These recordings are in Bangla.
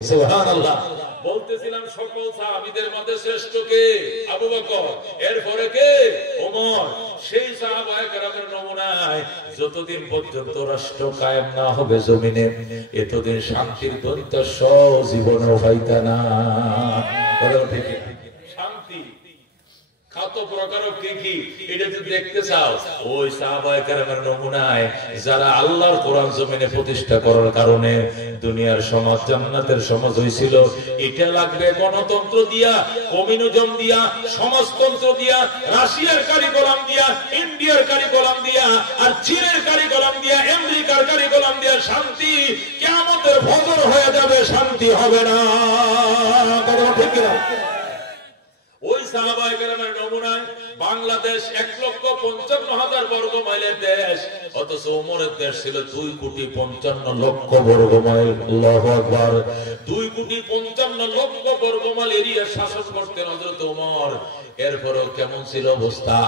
সুবহানাল্লাহ। বলতেছিলাম সকল সাহাবীদের মধ্যে শ্রেষ্ঠ কে? আবু বকর, এরপরে কে? ওমর। সেই সাহাবায়ে কেরামের নমুনায় যতদিন পর্যন্ত রাষ্ট্র কায়েম না হবে জমিনে, এতদিন শান্তির দৈত্য জীবনে পাইতা না। শান্তি কত প্রকার কি কি এটা যদি দেখতে চাও, ওই সাহাবায়ে কেরামের নমুনায় যারা আল্লাহর কোরআন জমিনে প্রতিষ্ঠা করার কারণে দুনিয়ার সমাজ জান্নাতের সমাজ হয়েছিল। এটা লাগবে গণতন্ত্র দিয়া, কমিউনিজম দিয়া, সমাজতন্ত্র দিয়া, রাশিয়ার কারিকুলাম দিয়া, ইন্ডিয়ার কারিকুলাম দিয়া, আর চীনের কারিকুলাম দিয়া, আমেরিকার কারিকুলাম দিয়া শান্তি কিয়ামতের ফজর হয়ে যাবে, শান্তি হবে না। ঠিক না? ওই সাহাবায়ে কেরামের নমুনায় বাংলাদেশ 1,55,000 বর্গ মাইলের দেশ, অথচ ওমরের দেশ ছিল 2,55,00,000 বর্গ মাইল। আল্লাহু আকবার। 2,55,00,000 বর্গ মাইল এরিয়া শাসন করতেন হযরত ওমর। এরপরও কেমন ছিল অবস্থা?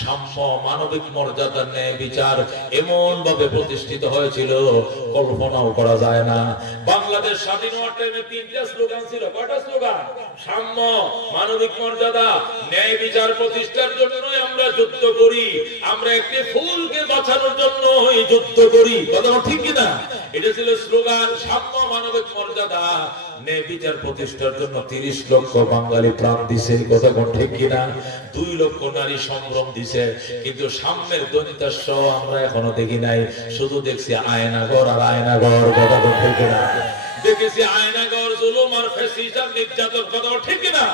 সাম্য, মানবিক মর্যাদা, ন্যায় বিচার এমন ভাবে প্রতিষ্ঠিত হয়েছিল কল্পনাও করা যায় না। বাংলাদেশ স্বাধীন হওয়ার টাইমে 3টা স্লোগান ছিল। কয়টা স্লোগান? সাম্য, মানবিক মর্যাদা, ন্যায় বিচার প্রতিষ্ঠার জন্যই আমরা যুদ্ধ করি, আমরা একটি ফুলকে বাঁচানোর জন্যই যুদ্ধ করি। কথা ঠিক কিনা? এটা ছিল স্লোগান। সাম্য, মানবিক মর্যাদা, ন্যায় বিচার প্রতিষ্ঠার জন্য 30 লক্ষ বাঙালি প্রাণ দিছে। কথা ঠিক কিনা? 2 লক্ষ নারী সংগ্রাম দিছে। কিন্তু সাম্যের দৈত্য আমরা এখনো দেখি নাই, শুধু দেখছি আয়নাঘর আর আয়নাঘর। কথা ঠিক কিনা? দেখেছি আয়নাঘর, জুলুম আর ফ্যাসিজম, নির্যাতন। কথা ঠিক কিনা?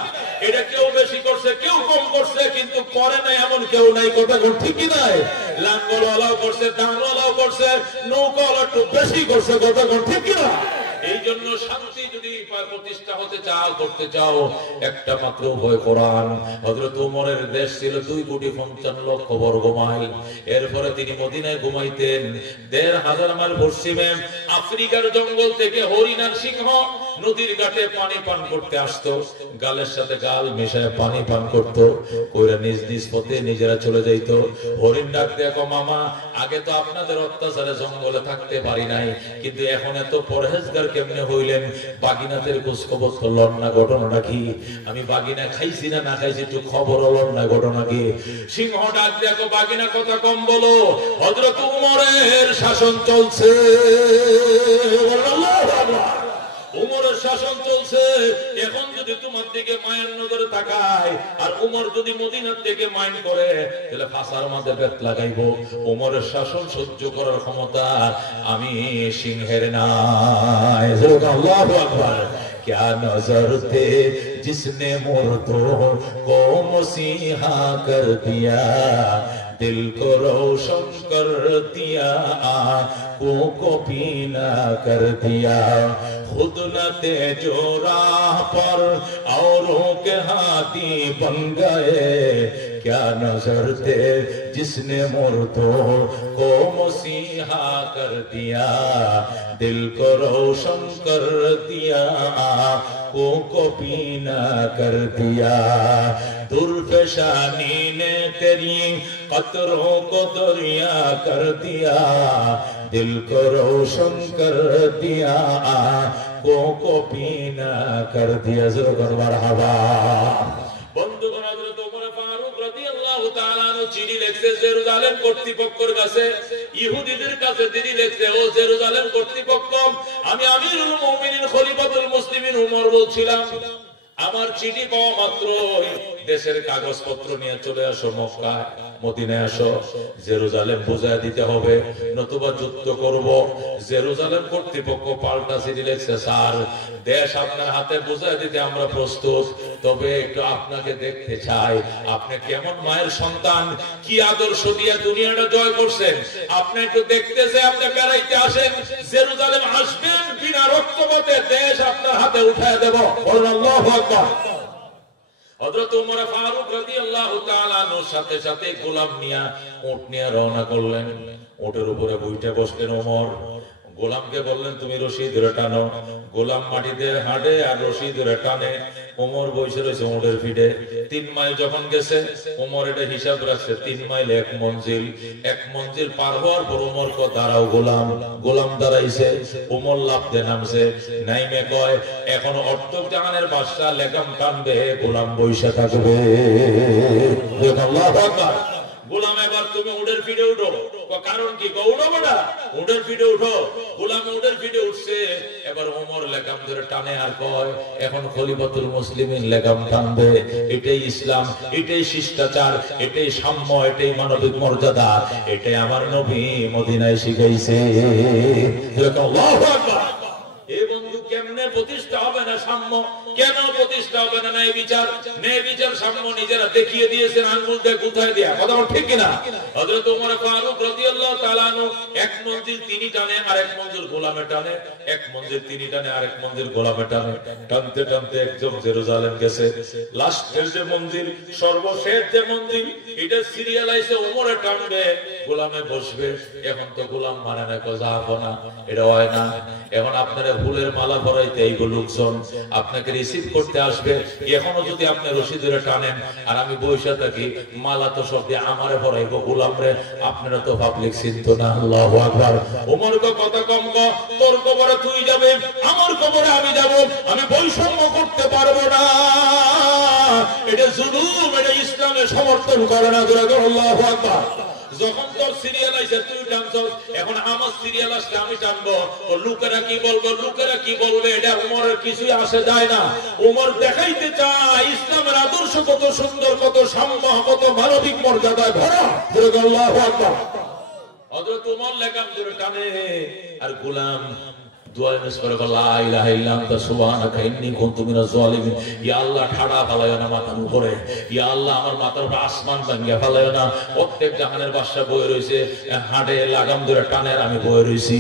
এটা কেউ বেশি করছে, কেউ কম করছে, কিন্তু করে নাই এমন কেউ নাই। কথা ঠিক কিনা? লাঙ্গল ওয়ালাও করছে, দাঙ্গলাও করছে, নৌকাওয়ালা একটু বেশি করছে। কথা ঠিক কিনা? এই জন্য শান্তি যদি প্রতিষ্ঠা হতে চাও, করতে চাও, একটা মাত্র উপায় কোরআন। হযরত ওমরের দেশ ছিল 2,55,00,000 বর্গ মাইল। এরপরে তিনি মদিনায় ঘুমাইতেন। 1,500 মাইল পশ্চিমে আফ্রিকার জঙ্গল থেকে হরিণ আর সিংহ নদীর ঘাটে পানি পান করতে আসতো। গালের সাথে গাল মিশায় পানি পান করত, কইরা নিজ নিজ পথে নিজেরা চলে যাইত। হরিণ ডাক দেখো, মামা আগে তো আপনাদের অত্যাচারে জঙ্গলে থাকতে পারি নাই, কিন্তু এখন এত পরহেজগার কেমনে হইলেন? বাগিনাদের খোঁজ খবর লন না, ঘটনাটা কি? আমি বাগিনা খাইছি না না খাইছি একটু খবর লন না, ঘটনা কি? সিংহ ডাক দেখো, বাগিনা কথা কম বলো, হযরত উমরের শাসন চলছে। উমরের শাসন চলছে। এখন যদি তোমার দিকে মায়ের নজরে তাকায়, আর উমর যদি মদিনার দিকে মাইন করে, তাহলে ফাঁসার মাঝে বেত লাগাইবো। উমরের শাসন সহ্য করার ক্ষমতা আমি সিংহের নাই। আল্লাহু আকবার। क्या नजर थे जिसने मुर्दों को मसीहा कर दिया, दिल को रोशन कर दिया, आंखों को पीना कर दिया, खुद न थे जो राह पर औरों के हाथी बन गए, क्या नजर थे जिसने मुर्दों को मसीहा कर दिया, दिल को रोशन कर दिया, आंखों को पीना कर दिया, दुर्फशानी ने तेरी कतरों को दरिया कर दिया, दिल को रोशन कर दिया, आंखों को पीना कर दिया। ज़रूर मरहबा। বন্ধুগণ, হযরত ওমর ফারুক রাদিয়াল্লাহু তাআলা আনহু চিঠি লিখছে জেরুজালেম কর্তৃপক্ষের কাছে, ইহুদিদের কাছে চিঠি লিখছে, ও জেরুজালেম কর্তৃপক্ষ, আমি আমিরুল মুমিনিন খলিফাতুল মুসলিমিন ওমর বলছিলাম, আমার চিঠি পাওয়া মাত্রই দেশের কাগজপত্র নিয়ে চলে আসো মক্কায়, মদিনায় আসো, জেরুজালেম বুঝায় দিতে হবে, নতুবা যুদ্ধ করব। জেরুজালেম কর্তৃপক্ষ পাল্টা চিঠি লিখছে, স্যার দেশ আপনার হাতে বুঝায় দিতে আমরা প্রস্তুত, তবে একটু আপনাকে দেখতে চাই, আপনি কেমন মায়ের সন্তান, কি আদর্শ দিয়ে দুনিয়াটা জয় করছেন, আপনি একটু দেখতে চাই, আপনি বেড়াইতে আসেন, জেরুজালেম আসবেন, বিনা রক্তপাতে দেশ আপনার হাতে উঠায় দেব। আল্লাহু আকবার। হযরত ওমর ফারুক রাদিয়াল্লাহু তাআলা আনহুর সাথে সাথে গোলাম নিয়া উট নিয়ে রওনা করলেন। উটের উপরে বইটা বসলেন ওমর। গোলামকে বললেন তুমি রশি ধরে টানো। গোলাম মাটিতে হাঁটে আর রশি ধরে টানে। ওমর বসে রয়েছে উটের পিঠে। 3 মাইল যখন গেছে ওমর এটা হিসাব রাখছে 3 মাইল 1 মঞ্জিল। 1 মঞ্জিল পার হওয়ার পর ওমর কো দাঁড়াও গোলাম। গোলাম দাঁড়াইছে। ওমর লাফতে নামছে। নাইমে কয় এখন অর্থক জাহানের বাদশা লেগাম টানবে, গোলাম বসে থাকবে। আল্লাহু আকবার। গোলাম এবার তুমি উটের পিঠে উঠো। কারণ কি? উঠবো না, উটের পিঠে উঠো। গোলাম উটের পিঠে উঠছে। এবার ওমর লেগাম ধরে টানে আর কয় এখন খলিফাতুল মুসলিমিন লেগাম টানবে। এটাই ইসলাম, এটাই শিষ্টাচার, এটাই সাম্য, এটাই মানবিক মর্যাদা, এটাই আমার নবী মদিনায় শিখাইছে। আল্লাহু আকবার। এই বন্ধু কেমনে প্রতিষ্ঠা হবে না সাম্য? কেন প্রতিষ্ঠা হবে না ন্যায় বিচার? ন্যায় বিচার সাম্য নিজেরা দেখিয়ে দিয়েছেন আঙ্গুল দিয়ে গুথায় দিয়া। কথা ঠিক কিনা? হযরত ওমর ফারুক রাদিয়াল্লাহু তাআলা আনহু 1 মঞ্জিল তিনি টানে আর 1 মঞ্জিল গোলামে টানে। 1 মঞ্জিল তিনি টানে আর 1 মঞ্জিল গোলামে টানে। টানতে টানতে একদম জেরুজালেম গেছে। লাস্টের যে মঞ্জিল, সর্বশেষ যে মঞ্জিল, এটা সিরিয়ালাইজে ওমরে টানবে, গোলামে বসবে। এখন তো গোলাম মানে না, কথা না, এটা হয় না। এখন আপনারা ফুলের মালা পরাইতে এইগুলো লোকজন আপনাকে রিসিভ করতে আসবে। এখনো যদি আপনি রশি ধরে টানেন আর আমি বসে থাকি, মালা তো সব দিয়ে আমারে পরাইবো গোলামরে, আপনারা তো পাবলিক চিন্তা না। আল্লাহু আকবার। ওমর কো কথা কম গো, তোর কবরে তুই যাবে, আমার কবরে আমি যাব, আমি বৈষম্য করতে পারবো না। এটা জুলুম, এটা ইসলামে সমর্থন করে না। আল্লাহু আকবার। যখন তোর সিরিয়াল আইছে তুই টানছস, এখন আমার সিরিয়াল আসলে আমি টানবো। লোকেরা কি বলবো, লোকেরা কি বলবে, এটা ওমরের কিছুই আসে যায় না। ওমর দেখাইতে চায় ইসলামের আদর্শ কত সুন্দর, কত সাম্য, কত মানবিক মর্যাদায় ভরা। আল্লাহু আকবার। হযরত ওমর লেগাম ধরে টানে আর গোলাম দোয়া করে লা ইলাহা ইল্লা আনতা সুবহানাকা ইন্নী কুনতু মিনাজ জালিমিন। ইয়া আল্লাহ ঠাড়া ফালায়ো না মাথার উপরে, ইয়া আল্লাহ আমার মাথার উপরে আসমান ভাঙিয়া ফালায়ো না। প্রত্যেক জাহানের বাদশা বয়ে রইছে, হাঁটে লাগাম ধরে টানের, আমি বয়ে রইছি।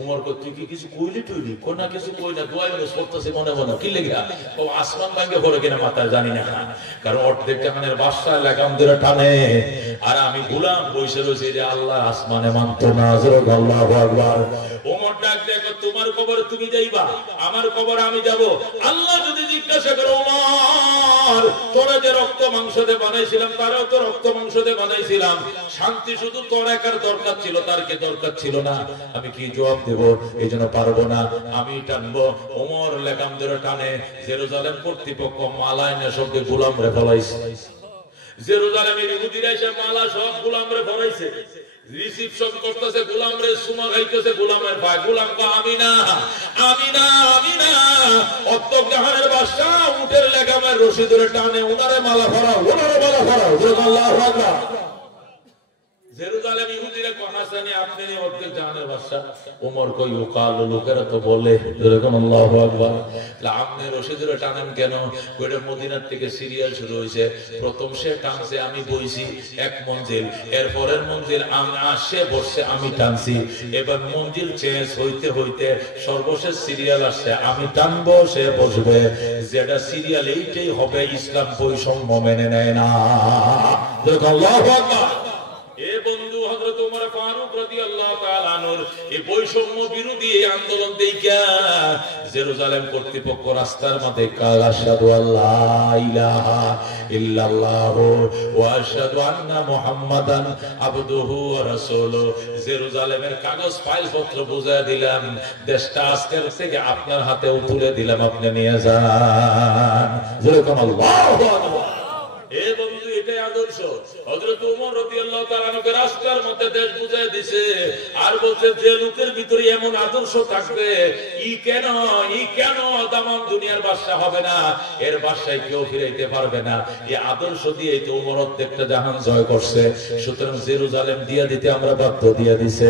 ওমর কো তুই কি কিছু কইলি টইলি? কোন না কিছু কই না, দোয়া করতেছে মনে মনে। কি লেগা? ও আসমান ভাঙিয়া পড়ে কিনা মাথায় জানি না, কারণ অর্ধেক জাহানের বাদশা লাগাম ধরে টানে আর আমি গোলাম বসে রইছি যে আল্লাহ আসমানে মানতো না। আল্লাহু আকবার। ওমর ডাক দেখো তোমার কবরে তুমি যাইবা, আমার কবরে আমি যাব। আল্লাহ যদি জিজ্ঞাসা করে ওমর তোরা যে রক্ত মাংস দিয়ে বানাইছিলাম, তারাও তো রক্ত মাংস দিয়ে বানাইছিলাম, শান্তি শুধু তোর একার দরকার ছিল, তার কি দরকার ছিল না? আমি কি জবাব দেব? এই জন্য পারবো না, আমি টানবো। ওমর লেগাম ধরে টানে। জেরুজালেম কর্তৃপক্ষ মালা এনে সব গোলামরে ফলাইছে। জেরুজালেমের ইহুদিরা এসে মালা সব গোলামরে ফলাইছে। রিসিপশন করতেছে, গোলামরে সুমা খাইতেছে গোলামের ভাই। গোলাম কো আমি না, আমি না, আমি না। অত্তক জাহানের বাদশা উটের লেগামের রশি ধরে টানে, ওনারে মালা ফরাও, ওনারে মালা ফরাও। আল্লাহু আকবার। জেরুজালেম ইহুদিরা কো হাসানি আপনি নি অত্তক জাহানের বাদশা। ওমর কই ইউকাল, লোকেরা তো বলে। যেরকম আল্লাহু আকবার। আপনি রশি ধরে টানেন কেন? ওইটা মদিনার থেকে সিরিয়াল শুরু হয়েছে। প্রথম সে টানছে, আমি বইছি 1 মঞ্জিল, এর পরের মঞ্জিল আমি আসে বসছে, আমি টানছি। এবার মঞ্জিল চেঞ্জ হইতে হইতে সর্বশেষ সিরিয়াল আসছে, আমি টানবো, সে বসবে। যেটা সিরিয়াল এইটাই হবে। ইসলাম বৈষম্য মেনে নেয় না। আল্লাহু আকবার। এ বন্ধু হযরত ওমর ফারুক রাদিয়াল্লাহু তাআলা আনহুর এই বৈষম্য বিরোধী আন্দোলন দেখা জেরুজালেম কর্তৃপক্ষ রাস্তার মধ্যে কাল আশহাদু আল্লা ইলাহা ইল্লাল্লাহু ওয়া আশহাদু আন্না মুহাম্মাদান আবদুহু ওয়া রাসূলুহু। জেরুজালেমের কাগজ ফাইল পত্র বুঝায় দিলাম, দেশটা আজকের থেকে আপনার হাতেও তুলে দিলাম, আপনি নিয়ে যান। যেরকম আল্লাহু আকবার। এ বন্ধু এটাই আদর্শ। হযরত ওমর রাদিয়াল্লাহু তাআলা আনহু রাস্তার মধ্যে দেশ বুঝায় দিছে আর বলছে যে লোকের ভিতরে এমন আদর্শ থাকবে, ই কেন দামাম দুনিয়ার বাদশা হবে না, এর বাদশায় কেউ ফিরাইতে পারবে না। এই আদর্শ দিয়ে তো ওমর প্রত্যেকটা জাহান জয় করছে। সুতরাং জেরুজালেম দিয়া দিতে আমরা বাধ্য দিয়া দিছে।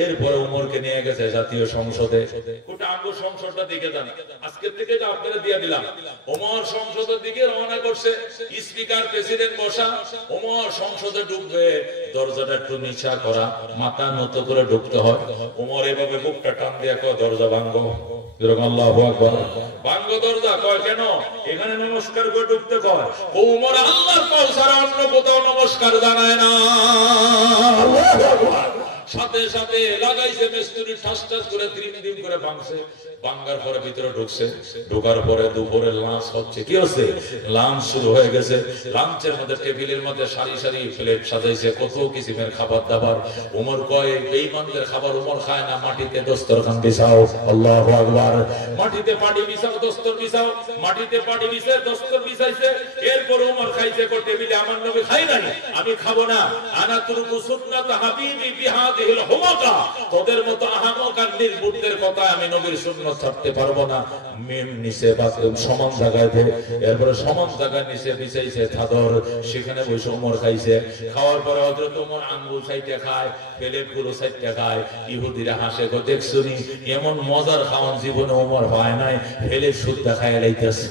এরপরে ওমরকে নিয়ে গেছে জাতীয় সংসদে। গোটা আঙ্গ সংসদটা দিকে যান, আজকের থেকে যা আপনারা দিয়া দিলাম। ওমর সংসদের দিকে রওনা করছে, স্পিকার প্রেসিডেন্ট বসা। ওমর সংসদে ঢুকবে, দরজাটা একটু নিচা করা, মাথা নত করে ঢুকতে হয়। ওমর এভাবে বুকটা টান দিয়া কয় দরজা ভাঙ্গো। আল্লাহু আকবার। ভাঙ্গো দরজা। কয় কেন? এখানে নমস্কার করে ঢুকতে কয়। ওমর আল্লাহর পাও ছাড়া অন্য কোথাও নমস্কার জানায় না। আল্লাহু আকবার। সাথে সাথে লাগাইছে মিস্ত্রি, ঠাস ঠাস করে দিন করে ভাঙছে। ভাঙার পরে ভিতরে ঢুকছে, ঢোকার পরে দুপুরে লাঞ্চ হচ্ছে। কি হচ্ছে? লাঞ্চ শুরু হয়ে গেছে। লাঞ্চের মধ্যে টেবিলের মধ্যে সারি সারি প্লেট সাজাইছে, কত কিসিমের খাবার দাবার। ওমর কয় বেঈমানদের খাবার ওমর খায় না, মাটিতে দস্তরখান বিছাও। আল্লাহু আকবার। মাটিতে পাটি বিছাও, দস্তর বিছাও। মাটিতে পাটি বিছায় দস্তর বিছাইছে। এরপর ওমর খাইছে, কো টেবিলে আমার নবী খাই নাই, আমি খাবো না। আনা তুরকু সুন্নাত হাবিবি বিহাদিহিল হুমাকা, তোদের মতো আহমক আর নির্বুদ্ধের কথা আমি নবীর সুন্নাত ছাড়তে পারবো না। মিম নিচে সমান জায়গায় দে। এরপরে সমান জায়গায় নিচে বিছাইছে চাদর, সেখানে বসে ওমর খাইছে। খাওয়ার পরে হযরত ওমর আঙ্গুল সাইটে খায়, প্লেট গুলো সাইটে খায়। ইহুদিরা হাসে, কো দেখছুনি এমন মজার খাওয়ান জীবনে ওমর হয় নাই, প্লেট শুদ্ধ খায় লাইতেছে।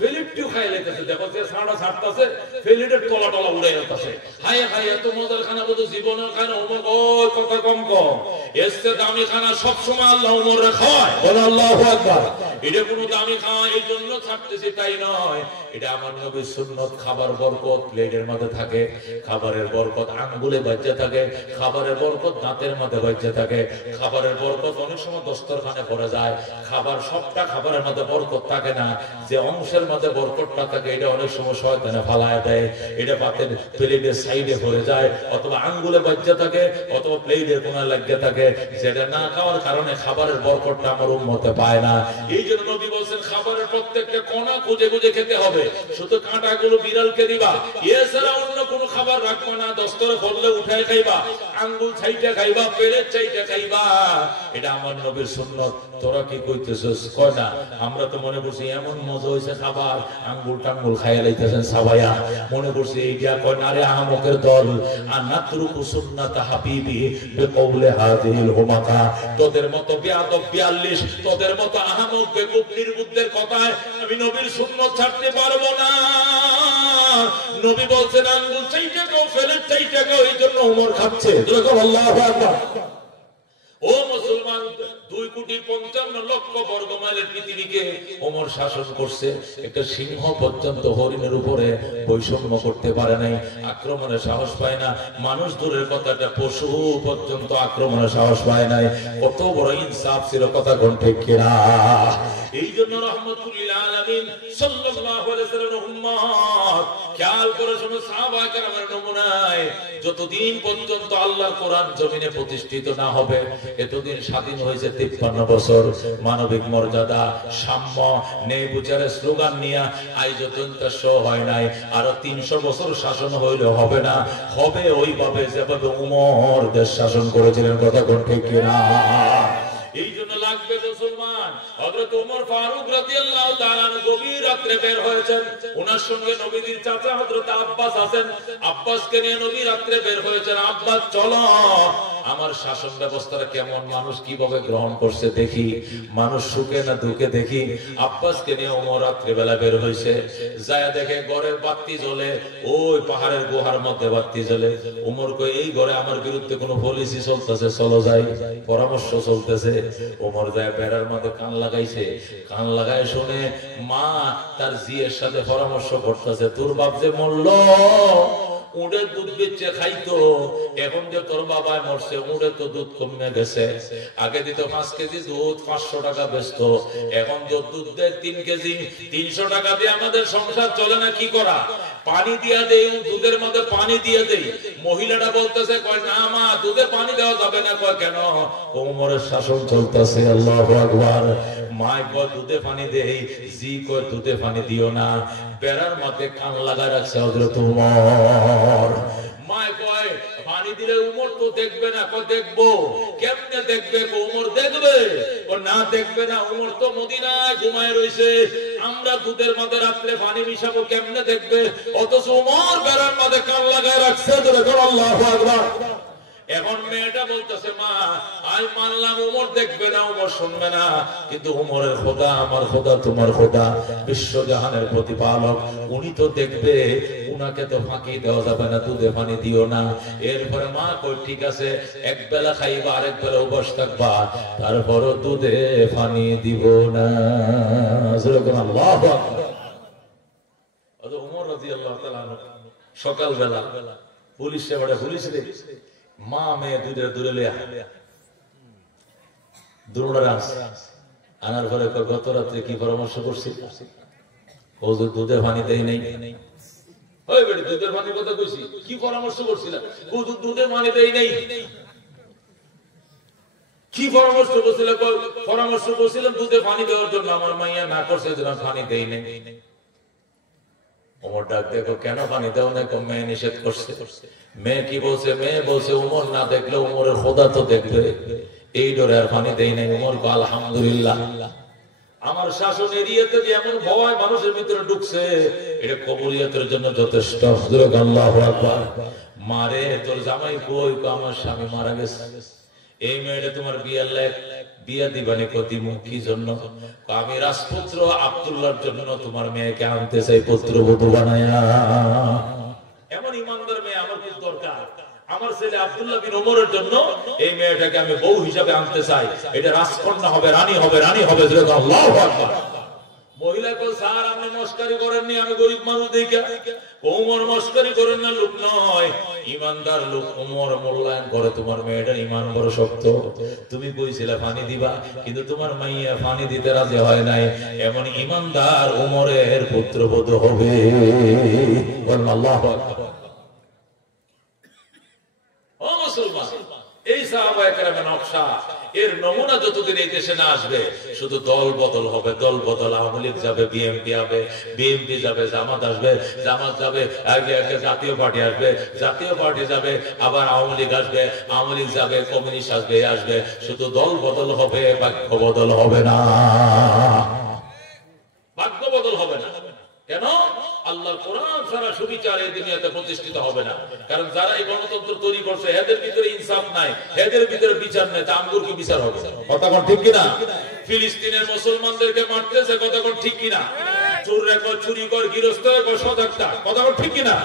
ফেলিপটিও খাই লাইতেছে, দেখো যে সাড়া ছাড়তাছে, ফেলিটের তলা টলা উড়ে যাচ্ছে। হায় হায়, এত মজার খানা বোধ জীবনের খানা। ওমর ওই কথা কম কম, এসে দামি খানা সবসময় আল্লাহ ওমরে খাওয়ায়। বলো আল্লাহু আকবার। এটা কোনো দামি খাওয়া এই জন্য ছাড়তেছি তাই নয়, এটা আমার নবীর সুন্নত। খাবার বরকত প্লেটের মধ্যে থাকে, খাবারের বরকত আঙ্গুলে বাজে থাকে, খাবারের বরকত দাঁতের মধ্যে বাজে থাকে, খাবারের বরকত অনেক সময় দস্তরখানে পড়ে যায়। খাবার সবটা খাবারের মধ্যে বরকত থাকে না, যে অংশের মধ্যে বরকতটা থাকে এটা অনেক সময় শয়তানে ফালায় দেয়। এটা পাতের প্লেটের সাইডে পড়ে যায়, অথবা আঙ্গুলে বাজে থাকে, অথবা প্লেটের কোণায় লাগিয়ে থাকে, যেটা না খাওয়ার কারণে খাবারের বরকতটা আমার উম্মতে পায় না। এই জন্য নবী বলেন খাবারের প্রত্যেকটা কোণা খুঁজে খুঁজে খেতে হবে। শুধু কাঁটাগুলো বিড়ালকে দিবা, এছাড়া অন্য কোনো খাবার রাখবা না। দস্তরে পড়লে উঠায় খাইবা, আঙ্গুল ছাইটা খাইবা, প্লেট ছাইটা খাইবা। এটা আমার নবীর সুন্নত। তোরা কি কইতেছস? কয় না, আমরা তো মনে করছি এমন মজা হইছে খাবার, আঙ্গুল টাঙ্গুল খাইয়া লাইতেছেন সাবায়া, মনে করছি এইটা। কয় না রে আহমকের দল, আর নাতরুকু সুন্নাত হাবিবি বিকৌলি হাযিহিল হুমাকা। তোদের মতো বেয়াদব 42, তোদের মতো আহমক বেকুব নির্বুদ্ধের কথায় আমি নবীর সুন্নাত ছাড়তে পারবো না। নবী বলছেন আঙ্গুল চাইতে গো, ফেলের চাইতে গো, এই জন্য ওমর খাচ্ছে। আল্লাহু আকবার। ও মুসলমান, 2,55,00,000 বর্গ মাইলের পৃথিবীকে ওমর শাসন করছে। একটা সিংহ পর্যন্ত হরিণের উপরে বৈষম্য করতে পারে নাই, আক্রমণের সাহস পায় না। মানুষ দূরের কথাটা, পশু পর্যন্ত আক্রমণের সাহস পায় নাই। কত বড় ইনসাফ ছিল, কথা কোন ঠিক কিনা? এই জন্য রাহমাতুল আলামিন সাল্লাল্লাহু আলাইহি ওয়াসাল্লামের উম্মত খেয়াল করে শুনো, সাহাবা কেরামের নমুনায় যতদিন পর্যন্ত আল্লাহর কোরআন জমিনে প্রতিষ্ঠিত না হবে, এতদিন স্বাধীন হয়েছে 53 বছর। মানবিক মর্যাদা, সাম্য, ন্যায় বিচারের স্লোগান নিয়ে আজ পর্যন্ত শো হয় নাই। আরো 300 বছর শাসন হইলে হবে না, হবে ওইভাবে যেভাবে উমর দেশ শাসন করেছিলেন। কথা কোন ঠিক কিনা? এই জন্য লাগবে মুসলমান। হযরত ওমর ফারুক রাদিয়াল্লাহু তাআলা গভীর রাতে বের হয়েছেন, ওনার সঙ্গে নবীর চাচা হযরত আব্বাস আছেন। আব্বাসকে নিয়ে নবী রাতে বের হয়েছেন। আব্বাস চলো, আমার শাসন ব্যবস্থাটা কেমন, মানুষ কিভাবে গ্রহণ করছে দেখি, মানুষ সুখে না দুঃখে দেখি। আব্বাসকে নিয়ে ওমর রাতে বেলা বের হয়েছে। যায় দেখে ঘরের বাতি জ্বলে, ওই পাহাড়ের গুহার মধ্যে বাতি জ্বলে। ওমর কই এই ঘরে আমার বিরুদ্ধে কোনো পলিসি চলতেছে, চলো যাই, পরামর্শ চলতেছে। ওমর যায় বেড়ার মধ্যে কান লাগাইছে, কান লাগায় শুনে মা তার জিয়ের সাথে পরামর্শ করতেছে, তোর বাপ যে মরল, উড়ের দুধ বেচে খাইতো, এখন যে তোর বাবায় মরছে, উড়ে তো দুধ কমে গেছে। আগে দিত 5 কেজি দুধ, 500 টাকা বেচতো, এখন যে দুধ দেয় 3 কেজি, 300 টাকা দিয়ে আমাদের সংসার চলে না। কি করা? পানি দিয়া দেই, দুধের মধ্যে পানি দিয়ে দেই। মহিলাটা বলতেছে, কয় না মা, দুধে পানি দেওয়া যাবে না। কয় কেন? ওমরের শাসন চলতেছে। আল্লাহু আকবার। মায় কয় দুধে পানি দেই, জি কয় দুধে পানি দিও না। বেড়ার মধ্যে কান লাগায় রাখছে হযরত ওমর। মায় কয় পানি দিলে উমর তো দেখবে না। কয় দেখবো। কেমনে দেখবে? উমর দেখবে। ও না দেখবে না, উমর তো মদিনায় ঘুমায় রইছে, আমরা দুধের মধ্যে রাত্রে পানি মিশাবো, কেমনে দেখবে? অথচ উমর বেড়ার মধ্যে কান লাগায় রাখছে। আল্লাহু আকবার। এখন মেয়েটা বলতেছে, মা আজ মানলাম উমর দেখবে না, উমর শুনবে না, কিন্তু উমরের খোদা আমার খোদা তোমার খোদা, বিশ্বজাহানের প্রতিপালক, উনি তো দেখবে, উনাকে তো ফাঁকি দেওয়া যাবে না, দুধে পানি দিও না। এরপরে মা কই ঠিক আছে, এক বেলা খাইবা, আরেক বেলা উপোস থাকবা, তারপরও দুধে পানি দিব না। আল্লাহু আকবার। ওমর রাদিয়াল্লাহু তাআলা সকালবেলা পুলিশ সেবাটা, পুলিশ রে মা মেয়ে দুইটা দূরে লইয়া দুটা আনার পরে গত রাত্রে কি পরামর্শ করছি, দুধের পানি দেয় নাই। ওই বেটি দুধের পানির কথা কইছি, কি পরামর্শ করছিলাম? দুধের পানি দেয় নাই। কি পরামর্শ করছিলাম? পরামর্শ করছিলাম দুধে পানি দেওয়ার জন্য। আমার মাইয়া না করছে পানি দেয় নাই। ওমর ডাক দেখো, কেন পানি দেও না? মেয়ে নিষেধ করছে। মেয়ে কি বলছে? মেয়ে বলছে ওমর না দেখলে ওমরের খোদা তো দেখবে, এই ডরে আর পানি দেয় নাই। ওমর কো আলহামদুলিল্লাহ, আমার শাসন এরিয়াতে যে এমন ভয় মানুষের ভিতরে ঢুকছে, এটা কবুলিয়তের জন্য যথেষ্ট। আল্লাহু আকবার। মারে তোর জামাই কই? আমার স্বামী মারা গেছে। এই মেয়েটা তোমার বিয়া দিবানি কতিমু কি জন্য? আমি রাজপুত্র আব্দুল্লাহর জন্য তোমার মেয়েকে আনতে চাই পুত্রবধূ বানায়া। এমন ইমানদার মেয়ে আমার খুব দরকার। আমার ছেলে আব্দুল্লাহ বিন ওমরের জন্য এই মেয়েটাকে আমি বউ হিসাবে আনতে চাই। এটা রাজকন্যা হবে, রানী হবে, রানী হবে। আল্লাহু আকবার। মহিলা কল স্যার আপনি মস্কারি করেননি, আমি গরিব মানুষ দেখা। ওমর মস্কারি করেন না, লোক নয়, ইমানদার লোক। ওমর মূল্যায়ন করে তোমার মেয়েটার ইমান বড় শক্ত। তুমি কইছিলে পানি দিবা, কিন্তু তোমার মাইয়া পানি দিতে রাজি হয় নাই। এমন ইমানদার ওমরের পুত্রবধূ হবে। আল্লাহু আকবার। ও মুসলমান, এই সাহাবায়ে কেরামের নকশা, এর নমুনা যতদিন এই দেশে না আসবে, শুধু দল বদল হবে, দল বদল। আওয়ামী লীগ যাবে, বিএনপি হবে, বিএনপি যাবে, জামাত আসবে, জামাত যাবে, জাতীয় পার্টি আসবে, জাতীয় পার্টি যাবে, আবার আওয়ামী লীগ আসবে, আওয়ামী লীগ যাবে, কমিউনিস্ট আসবে, আসবে। শুধু দল বদল হবে, ভাগ্য বদল হবে না। ভাগ্য বদল হবে না। কেন? আল্লাহর কোরআন ছাড়া সুবিচার এই দুনিয়াতে প্রতিষ্ঠিত হবে না। কারণ যারা এই গণতন্ত্র তৈরি করছে, এদের ভিতরে ইনসাফ নাই, এদের ভিতরে বিচার নাই, তা আমগুর কি বিচার হবে? কথা কোন ঠিক কিনা? ফিলিস্তিনের মুসলমানদেরকে মারতেছে, কথা কোন ঠিক কিনা? চুরি কর, গৃহস্থ সজাগতা, কথা কোন ঠিক কিনা?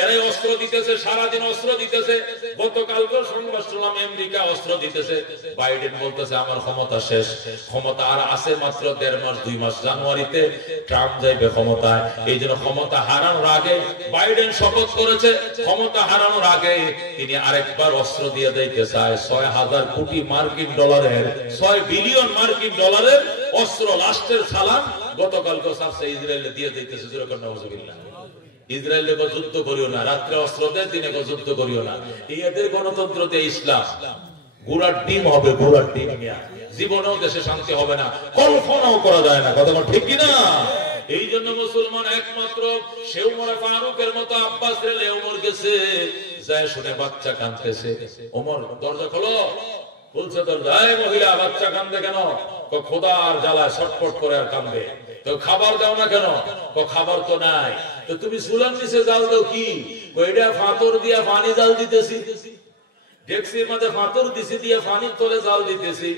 এরাই অস্ত্র দিতেছে, সারাদিন অস্ত্র দিতেছে। গতকালকে সংবাদ শুনলাম আমেরিকা অস্ত্র দিতেছে। বাইডেন বলতেছে আমার ক্ষমতা শেষ, ক্ষমতা আর আছে মাত্র 1.5 মাস 2 মাস। জানুয়ারিতে ট্রাম্প যাইবে ক্ষমতায়। এই জন্য ক্ষমতা হারানোর আগে বাইডেন শপথ করেছে, ক্ষমতা হারানোর আগে তিনি আরেকবার অস্ত্র দিয়ে দিতে চায়। 6,000 কোটি মার্কিন ডলারের, 6 বিলিয়ন মার্কিন ডলারের অস্ত্র, লাস্টের সালাম গতকালকে সাথে ইসরায়েলে দিয়ে দিতেছে। যেরকম নাউজুবিল্লাহ। ইসরায়েলে যুদ্ধ করিও না, রাত্রে অস্ত্র দেয়, দিনে যুদ্ধ করিও না। এদের গণতন্ত্রতে ইসলাম গুড়ার ডিম হবে, গুড়ার ডিম। জীবনেও দেশে শান্তি হবে না, কল্পনাও করা যায় না। কথা ঠিক কিনা? এই জন্য মুসলমান একমাত্র সে উমর ফারুকের মতো আব্বাস রেলে উমর গেছে, যায় শুনে বাচ্চা কাঁদতেছে। ওমর দরজা খোলো, বলছে দরজা। এই মহিলা বাচ্চা কাঁদে কেন? খোদার জ্বালায় ছটফট করে আর কাঁদে। তো খাবার দাও না কেন? খাবার তো নাই। তো তুমি চুলার নিচে জাল দাও কি? ওইটা ফাতর দিয়া পানি জাল দিতেছি, ডেক্সির মধ্যে পাথর দিছি দিয়ে পানির তলে জাল দিতেছি।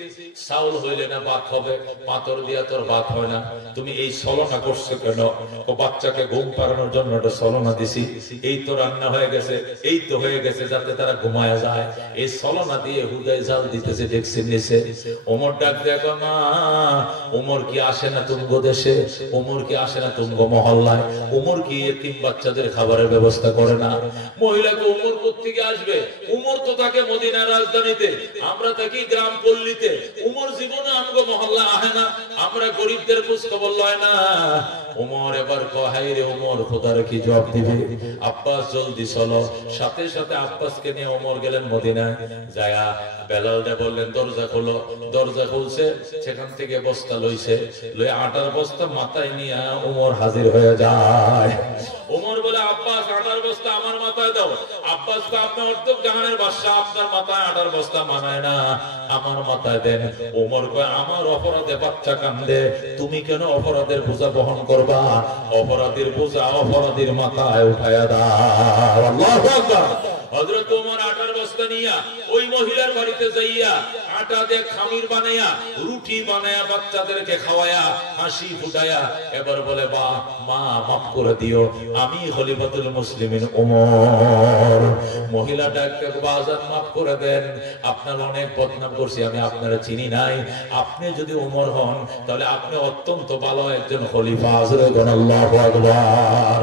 চাউল হইলে না ভাত হবে, পাথর দিয়া তোর ভাত হয় না। তুমি এই ছলনা করছো কেন? ও বাচ্চাকে ঘুম পাড়ানোর জন্য একটা ছলনা দিছি। এই তো রান্না হয়ে গেছে, এই তো হয়ে গেছে, যাতে তারা ঘুমায় যায়। এই ছলনা দিয়ে হুদায় জাল দিতেছে ডেক্সির নিচে। ওমর ডাক দেখো মা, ওমর কি আসে না তুমগো দেশে? ওমর কি আসে না তুমগো মহল্লায়? ওমর কি এতিম বাচ্চাদের খাবারের ব্যবস্থা করে না? মহিলাকে ওমর কোত্থেকে আসবে? ওমর তো তাকে মদিনার রাজধানীতে, আমরা থাকি গ্রাম পল্লীতে। উমর জীবনে আমগো মহল্লা আহে না, আমরা গরিবদের খোঁজ খবর লয় না। উমর এবার কহাই রে উমর, খোদার কি জবাব দিবে? আব্বাস জলদি চলো। সাথে সাথে আব্বাসকে নিয়ে উমর গেলেন মদিনায়। যায়া বেলালটা বললেন দরজা খোলো। দরজা খুলছে, সেখান থেকে বস্তা লইছে, লয়ে আটার বস্তা মাথায় নিয়ে উমর হাজির হয়ে যায়। উমর বলে আব্বাস আটার বস্তা আমার মাথায় দাও। আব্বাস তো আপনি অর্ধেক জাহানের বাদশা, আপনার মাথায় আটার বস্তা মানায় না, আমার মাথায় দেন। উমর কয় আমার অপরাধে বাচ্চা কান্দে, তুমি কেন অপরাধের বোঝা বহন করবা? অপরাধীর বোঝা অপরাধীর মাথায় উঠায়া দাও। আল্লাহু আকবার। হযরত ওমর আটার বস্তা নিয়া ওই মহিলার বাড়িতে যাইয়া আটা দিয়ে খামির বানায়া, রুটি বানায়া, বাচ্চাদেরকে খাওয়ায়া, হাসি ফুটায়া এবার বলে বা মা মাফ করে দিও, আমি খলিফাতুল মুসলিমিন ওমর। মহিলা ডাকতে বাজান মাফ করে দেন, আপনার অনেক বদনাম করছি, আমি আপনারা চিনি নাই। আপনি যদি ওমর হন তাহলে আপনি অত্যন্ত ভালো একজন খলিফা। আল্লাহু আকবার।